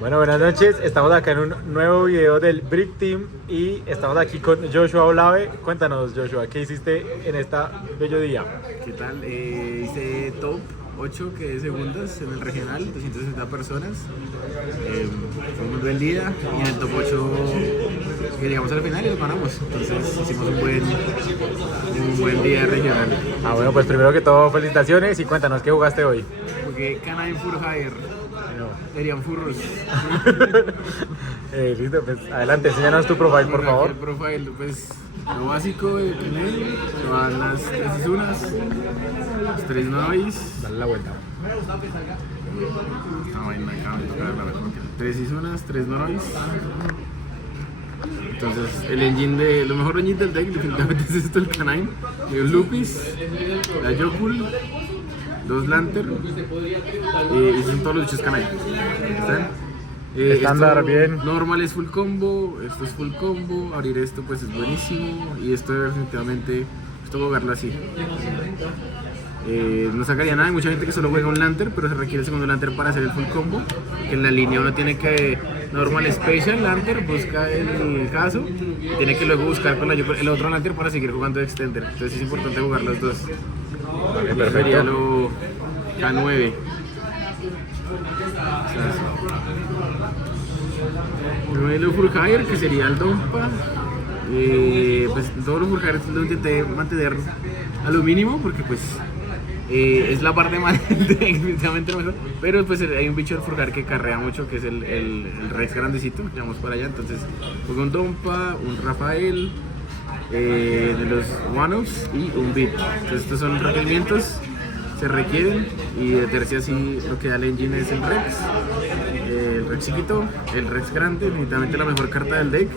Bueno, buenas noches. Estamos acá en un nuevo video del Brick Team y estamos aquí con Joshua Olave. Cuéntanos, Joshua, ¿qué hiciste en esta bello día? ¿Qué tal? Hice top 8 que segundas en el regional, 260 personas. Fue un muy buen día y en el top 8 llegamos al final y lo ganamos. Entonces hicimos un buen día regional. Bueno, pues primero que todo, felicitaciones y cuéntanos qué jugaste hoy. Jugué Canine for Hire. No. Serían furros. Listo, pues adelante, enséñanos tu profile, por favor. El profile, pues lo básico de Canine, van las 3 isunas, los 3 noise. Dale la vuelta. No, vaina, acá me toca la verdad. 3 isunas, 3 noise. Entonces, el engine de. Lo mejor engine del deck definitivamente es esto: el Canine, el Lupis, la Yokul, 2 Lantern y son todos los bichos Canine. ¿Están? Estándar, esto bien. Normal es full combo, esto es full combo, abrir esto pues es buenísimo y esto definitivamente, esto jugarlo así. No sacaría nada, hay mucha gente que solo juega un Lantern, pero se requiere el segundo Lantern para hacer el full combo. Que en la línea uno tiene que normal special Lantern, busca el caso, y tiene que luego buscar con el otro Lantern para seguir jugando Extender. Entonces es importante jugar los dos. Vale, Sería perfecto. lo K9. Primero full hire, que sería el Dompa. Pues todos los full hire lo intenté mantener a lo mínimo porque pues es la parte más definitivamente lo mejor. Pero pues hay un bicho del full hire que carrea mucho, que es el Rex grandecito, que vamos para allá. Entonces jugué un Dompa, un Rafael, de los one-offs y un Beat. Entonces estos son requerimientos, se requieren, y de tercia sí lo que da el engine es el Rex chiquito, el Rex grande, definitivamente la mejor carta del deck.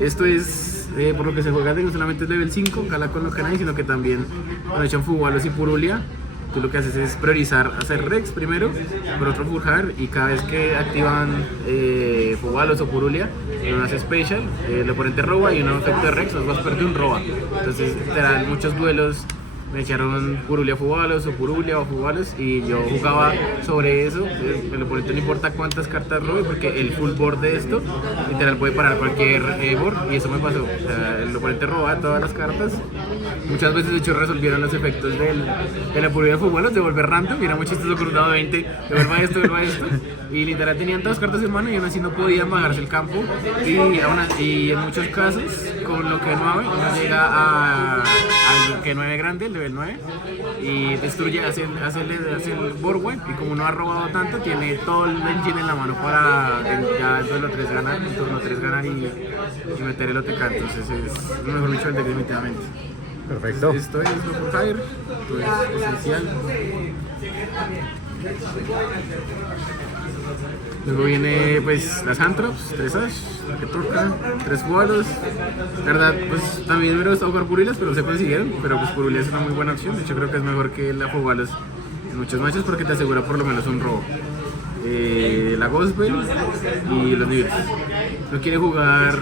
Esto es por lo que se juega, no solamente es level 5, cala con lo que hay, sino que también cuando echan Fugalos y Purulia, tú lo que haces es priorizar hacer Rex primero, por otro Furjar, y cada vez que activan Fugalos o Purulia, uno hace Special, el oponente roba y uno efecto de Rex, nos vas a perder un roba. Entonces te dan muchos duelos. Me echaron Purulia Fugalos o Purulia o Fugalos y yo jugaba sobre eso. El oponente no importa cuántas cartas robe porque el full board de esto literal puede parar cualquier board, y eso me pasó. O sea, el oponente robaba todas las cartas. Muchas veces de hecho resolvieron los efectos de la Purulia Fugalos de volver random, y era muy chistoso con un dado 20, devuelva esto, y literal tenían todas las cartas en mano y aún así no podían bajarse el campo, y en muchos casos con lo que 9 uno llega al que 9 grande, el level 9, y destruye, hace el board wipe, y como no ha robado tanto, tiene todo el engine en la mano para ya el duelo 3 ganar, el turno 3 ganar y meter el OTK. Entonces es lo mejor bicho del deck definitivamente. Perfecto. Esto es lo por Hire, esto es esencial. Luego viene pues las Handtraps, 3 Ash, la que toca, 3 Fugalos. La verdad, pues también me hubiera gustado jugar Purulias, pero no se consiguieron. Pero pues Purulia es una muy buena opción, de hecho creo que es mejor que la Fugalos en muchos matches porque te asegura por lo menos un robo. La Gospel y los niveles. No quiere jugar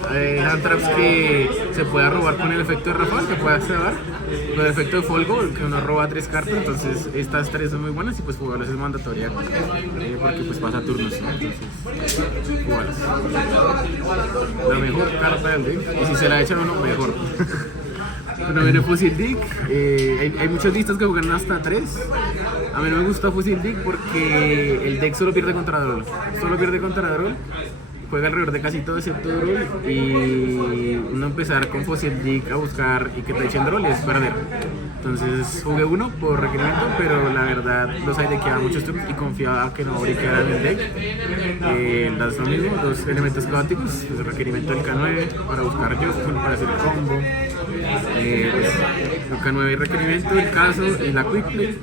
Handtraps que se pueda robar con el efecto de Rafael, que pueda cebar, con el efecto de Folgo, que uno roba 3 cartas. Entonces estas 3 son muy buenas y pues jugarlas es mandatoria porque pues pasa turnos, ¿no? Entonces jugarlas. La mejor carta del deck, y si se la echan uno, mejor. Bueno, viene Fossil Dick. Hay muchos listas que juegan hasta 3. A mí no me gusta Fossil Dick porque el deck solo pierde contra Droll. Juega alrededor de casi todo excepto Droll, y uno empezar con Fossil Dick a buscar y que te echen Droll es perder. Entonces jugué uno por requerimiento, pero la verdad los hay de que daban muchos turnos y confiaba que no briquearan el deck. Das lo mismo, 2 elementos caóticos, el requerimiento del K9 para buscar Yokul, para hacer el combo. Pues, el K9 y requerimiento, el caso y la Quick Play.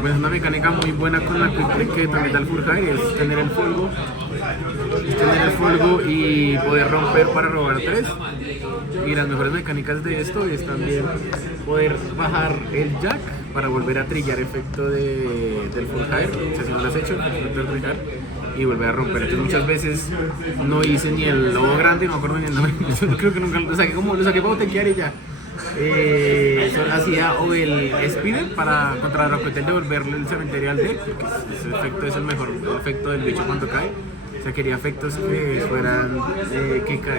Pues una mecánica muy buena con la Quick Play que también da el full high, es tener el fuego y poder romper para robar 3. Y las mejores mecánicas de esto es también poder bajar el jack para volver a trillar efecto del full high, o sea, si no lo has hecho, efecto del trillar, y volver a romper. Entonces muchas veces no hice ni el lobo grande, no me acuerdo ni el nombre. Yo creo que nunca lo saqué, como lo saqué para botequear y ya. hacía o el Speeder para contra Rocotel devolverle el cementerio al deck, porque ese efecto es el mejor efecto del bicho cuando cae. O sea, quería efectos que fueran,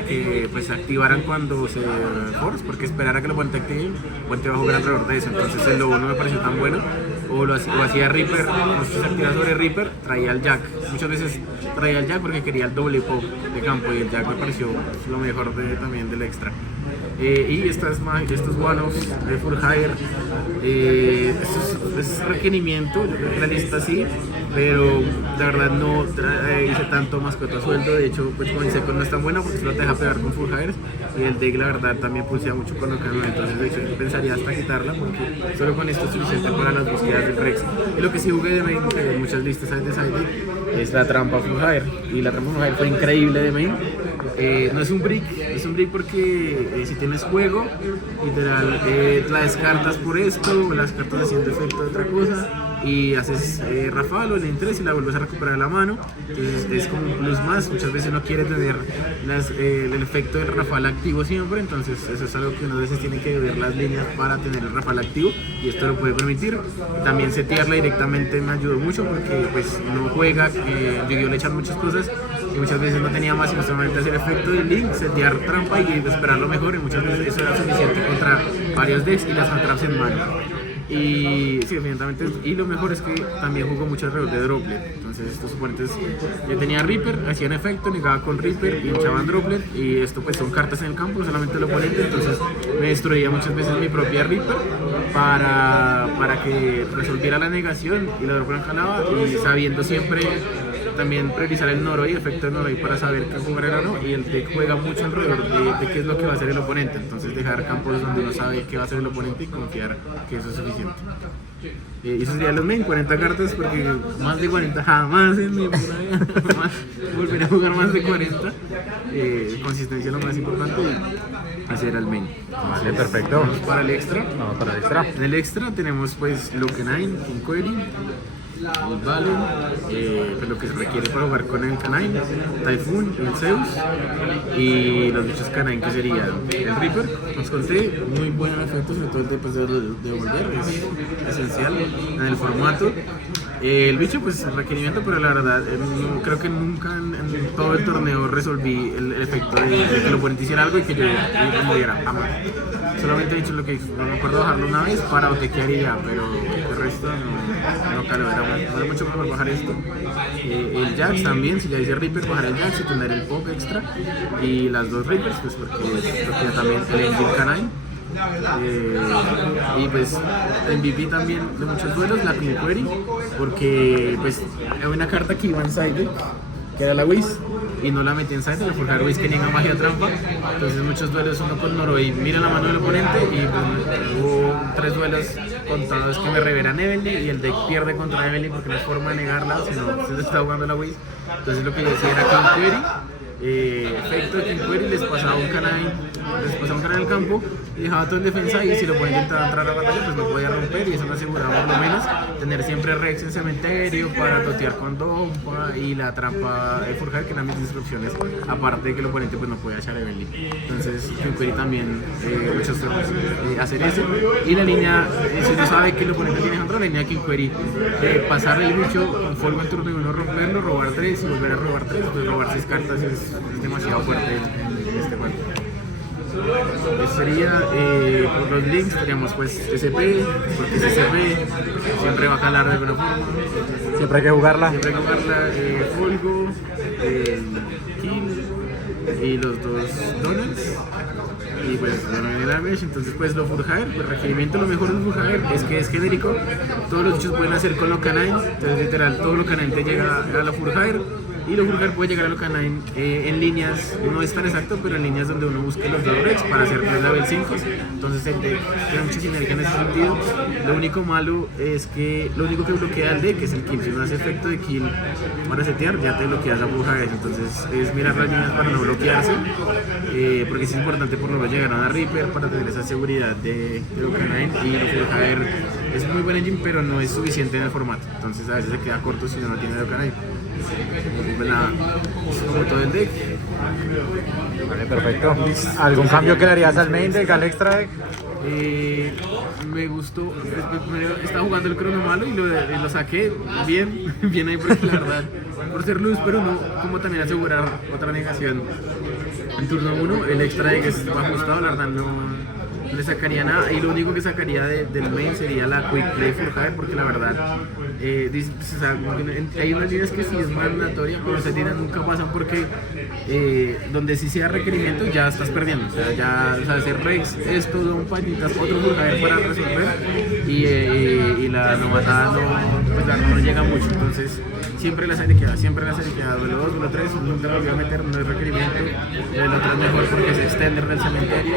que pues activaran cuando se force, porque esperar a que lo puente active, puente va a jugar alrededor de eso. Entonces el lobo no me pareció tan bueno. O hacía Reaper, no sé si se activa sobre Reaper, traía el Jack. Muchas veces traía el Jack porque quería el doble pop de campo y el Jack me pareció lo mejor también del extra. Y estos one-offs de Furhire, es requerimiento, yo creo que la lista sí, pero la verdad no hice tanto mascota sueldo. De hecho, pues con Insecto no es tan buena porque solo te deja pegar con Furhire, y el deck la verdad también pulsea mucho con lo que no, entonces de hecho yo pensaría hasta quitarla porque solo con esto es suficiente para las búsquedas del Rex. Y lo que sí jugué de main, que hay muchas listas de side, es la trampa Furhire, y la trampa Furhire fue increíble de main. No es un brick, porque si tienes juego, literal, la descartas por esto, las cartas haciendo efecto de otra cosa, y haces Rafal o el N3 y la vuelves a recuperar a la mano. Entonces es como un plus más. Muchas veces uno quiere tener el efecto del Rafal activo siempre, entonces eso es algo que uno a veces tiene que ver las líneas para tener el Rafal activo, y esto lo puede permitir. También setearla directamente me ayudó mucho porque pues uno juega, yo le echan muchas cosas y muchas veces no tenía más, sino solamente hacer efecto de link, setear trampa y esperar lo mejor, y muchas veces eso era suficiente contra varios decks y las traps en mano. Y sí, evidentemente, y lo mejor es que también jugó mucho alrededor de Droplet. Entonces estos oponentes, yo tenía Reaper, hacían efecto, negaba con Reaper y echaban Droplet, y esto pues son cartas en el campo, no solamente el oponente. Entonces me destruía muchas veces mi propia Reaper para que resolviera la negación, y la Droplet jalaba, y sabiendo siempre también priorizar el Noroi, efecto de Noroi, para saber qué jugar era o no, y el deck juega mucho alrededor de qué es lo que va a hacer el oponente. Entonces dejar campos donde uno sabe qué va a hacer el oponente y confiar que eso es suficiente. Y eso sería los main, 40 cartas, porque más de 40 jamás en mi vida volveré a jugar más de 40. Consistencia es lo más importante, y hacer al main. Vale, perfecto. Vamos para el extra. Vamos para el extra. En el extra tenemos pues Lokenine, King Query, el Balon, pues lo que se requiere para jugar con el Canine, Typhoon y el Zeus, y los bichos Canine, que sería el Reaper. Os conté, muy buen efecto, sobre todo el de volver, es esencial en el formato. El bicho, pues el requerimiento, pero la verdad, no, creo que nunca en todo el torneo resolví el efecto de que el oponente hiciera algo y que yo moviera, jamás. Solamente he dicho lo que hizo, no me acuerdo bajarlo una vez para botequear y ya, pero el resto no caló, era mucho mejor bajar esto. El Jax también, si ya dice Reaper, bajar el Jax y tener el pop extra, y las dos Reapers, pues porque ya también el Engine Canine. Y pues MVP también de muchos duelos, la King Query, porque pues hay una carta que iba en side, que era la Whis, y no la metí en side, la forjar Whis que niega magia trampa. Entonces muchos duelos uno con Noroi mira la mano del oponente, y pues, hubo 3 duelos contados que me reveran Evelyn, y el deck pierde contra Evelyn porque no es forma de negarla, sino se está jugando la Whis. Entonces lo que yo decía era King Query, efecto de King Query, les pasaba un canal al campo y dejaba todo en defensa, y si lo podía intentar entrar a la batalla, pues no podía romper, y eso me aseguraba por lo menos tener siempre Rex en cementerio para totear con Dompa y la trampa de Forjar, que eran mis instrucciones, aparte de que el oponente pues no podía echar Evelyn. Entonces King Query también, muchos turnos hacer eso, y la línea, si uno sabe que el oponente tiene contra la línea de King Query, pasar el bicho con fuego en turno y uno romperlo, robar 3 y volver a robar 3, pues robar 6 cartas es demasiado fuerte en este juego. Eso sería, por los links teníamos pues SP, porque SP siempre va a calar de alguna forma. Siempre hay que jugarla. Siempre hay que jugarla, Folgo, Kill y los 2 Donuts. Y pues bueno, en el damage, entonces pues lo Furhire, el requerimiento lo mejor del Furhire es que es genérico, todos los bichos pueden hacer con lo canine, entonces literal todo lo canine te llega a lo Furhire, y lo Furhire puede llegar a lo canine en líneas, no es tan exacto, pero en líneas donde uno busque los 2 Rex para hacer 3 level 5, entonces tiene mucha sinergia en ese sentido. Lo único malo es que lo único que bloquea el deck es el kill, si no hace efecto de kill para setear ya te bloqueas la Furhire, entonces es mirar las líneas para no bloquearse, porque es importante por lo menos llegar a una Reaper para tener esa seguridad de lo canine, y lo Furhire es un muy buen engine pero no es suficiente en el formato, entonces a veces se queda corto si uno no tiene lo canine. Pues nada, como todo el deck. Vale, perfecto. ¿Algún cambio que le harías al main deck, al extra deck? Me gustó, primero estaba jugando el crono malo y lo saqué bien, bien ahí porque la verdad, por ser luz, pero no, como también asegurar otra negación. En turno 1, el extra de que está ajustado, la verdad no le sacaría nada, y lo único que sacaría del main sería la Quick Play Forjade, porque la verdad o sea, hay unas líneas que sí es mandatoria, pero esas líneas nunca pasan porque donde sí sea requerimiento ya estás perdiendo, o sea, hacer Rex, esto, un necesitas otro Forjade para resolver, y la novatada no llega mucho, entonces siempre las hay de quedar, duelo 2, duelo 3, nunca lo voy a meter, no es requerimiento, el otro es mejor porque es extender del cementerio.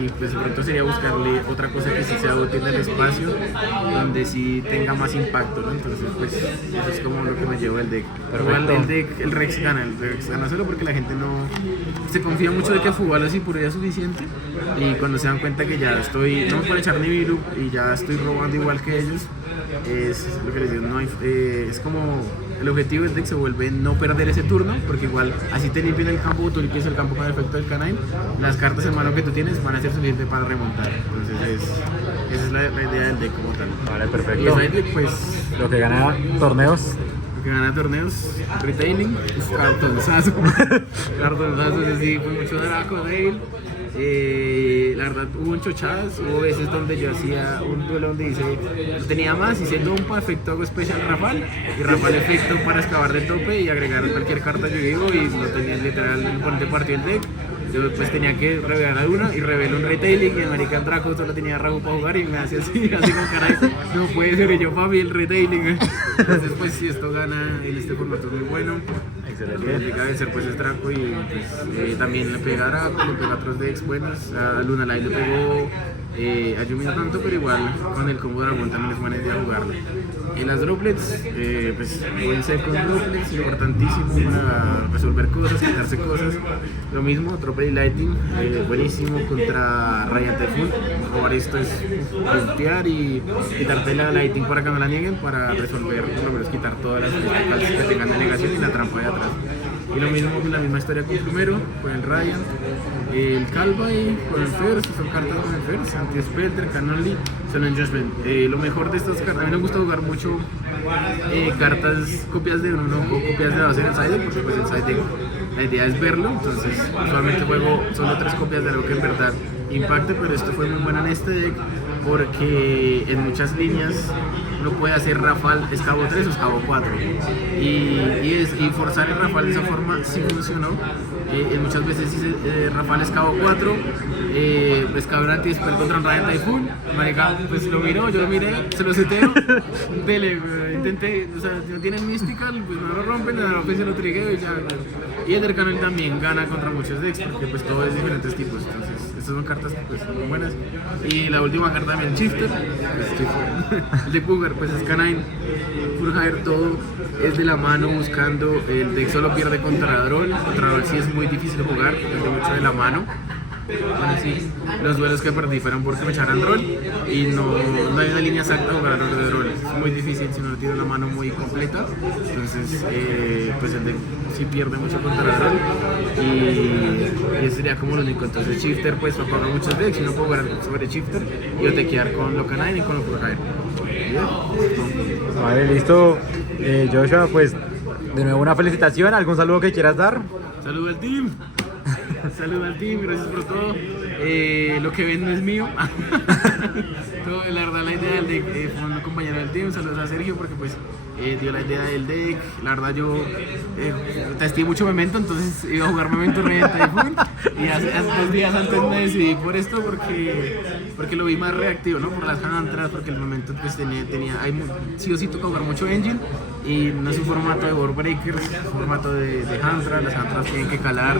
Y pues de pronto sería buscarle otra cosa que sí sea útil del espacio, donde sí tenga más impacto, ¿no? Entonces pues eso es como lo que me llevó el deck. Igual el Rex gana solo porque la gente no se confía mucho de que Fubalo es puro ya suficiente, y cuando se dan cuenta que ya estoy, no me puedo echar ni Viru y ya estoy robando igual que ellos, es lo que les digo, no hay, es como el objetivo del deck se vuelve no perder ese turno, porque igual así te limpian el campo o tú limpias el campo con el efecto del canine, las cartas en mano que tú tienes van a ser suficientes para remontar. Entonces esa es la idea del deck como tal. Vale, perfecto. Y esa deck pues Lo que gana torneos. retailing, cartonzazo, sí, fue mucho Draco Dale. La verdad hubo enchochadas, hubo veces donde yo hacía un duelo donde tenía más, hice Dompa, efecto hago especial Rafal, y Rafal efecto para excavar de tope y agregar cualquier carta que digo, y no tenía literal el oponente partió el deck. Yo después tenía que revelar a una y revelé un retailing, y American Draco solo tenía Ragu para jugar y me hacía así con caray, no puede ser, y yo papi el retailing. Entonces pues si esto gana en este formato es muy bueno. Excelente. El de ser pues es Draco, y pues, también le pega a Draco, le pega a otros decks buenos, a Lunalai le pegó, a Yumi no tanto, pero igual con el combo Dragón también es buena idea jugarlo. En las droplets, pues buen second droplets, importantísimo para resolver cosas, quitarse cosas. Lo mismo, Tropel y Lightning, buenísimo contra Radiant Typhoon. Robar esto es limpiar y quitarte la Lightning para que no la nieguen, para resolver, por lo menos quitar todas las cartas que tengan de negación y la trampa de atrás. Y lo mismo, la misma historia con el primero, con el Radiant, el Calvay, con el First, son cartas con el First, Anti-Spelter, Canonly, son en Judgment. Lo mejor de estas cartas, a mí me gusta jugar mucho cartas, copias de uno o copias de dos en el side, porque pues el side la idea es verlo, entonces usualmente juego solo 3 copias de algo que en verdad impacte, pero esto fue muy bueno en este deck porque en muchas líneas uno puede hacer Rafal escabo 3 o escabo 4 y forzar el Rafal de esa forma sí funcionó. Muchas veces hice Rafal escabo 4, pues cabrón anti-spell contra un Radiant Typhoon, marica, pues lo miró, yo lo miré, se lo seteo, dele, intenté, o sea, si no tienen Mystical, pues no lo rompen, se lo trigueo y ya. Y el Canal también gana contra muchos decks porque pues todo es diferentes tipos, entonces estas son cartas pues muy buenas. Y la última carta también, Shifter, el de Cougar, pues es Canine, Forjade, todo es de la mano buscando, el deck solo pierde contra Droll sí es muy difícil jugar, depende mucho de la mano. Bueno, sí, los duelos que perdí fueron porque me echaran Droll y no hay una línea exacta a jugar a de Droll, es muy difícil si no tiene una mano muy completa, entonces pues el deck sí pierde mucho contra Droll y ese sería como lo único. Entonces Shifter pues va a pagar muchos decks y no puedo jugar sobre Shifter y yo te quedar con Locanine y con Forjade. Vale, listo. Joshua, pues de nuevo una felicitación, ¿algún saludo que quieras dar? Saludo al team. Saludos al team, gracias por todo. Lo que ven no es mío. La verdad, la idea del deck fue un compañero del team. Saludos a Sergio porque pues dio la idea del deck. La verdad, yo testé mucho Memento, entonces iba a jugar Memento Radiant Typhoon. Y hace 2 días antes me decidí por esto porque lo vi más reactivo, ¿no? Por las Hantras, porque el Memento pues sí o sí toca jugar mucho Engine. Y no es un formato de World Breakers, es un formato de Hantras. Las Hantras tienen que calar,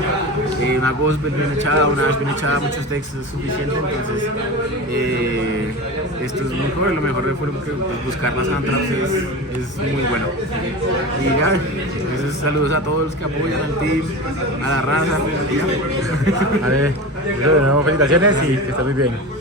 una Gospel bien echada, una Ash bien echada, muchos textos es suficiente. Entonces, esto es mejor. Lo mejor fue que buscar las Hantras es muy bueno. Y ya, entonces saludos a todos los que apoyan al team, a la raza. Y ya. Vale, eso de nuevo felicitaciones y que estés muy bien.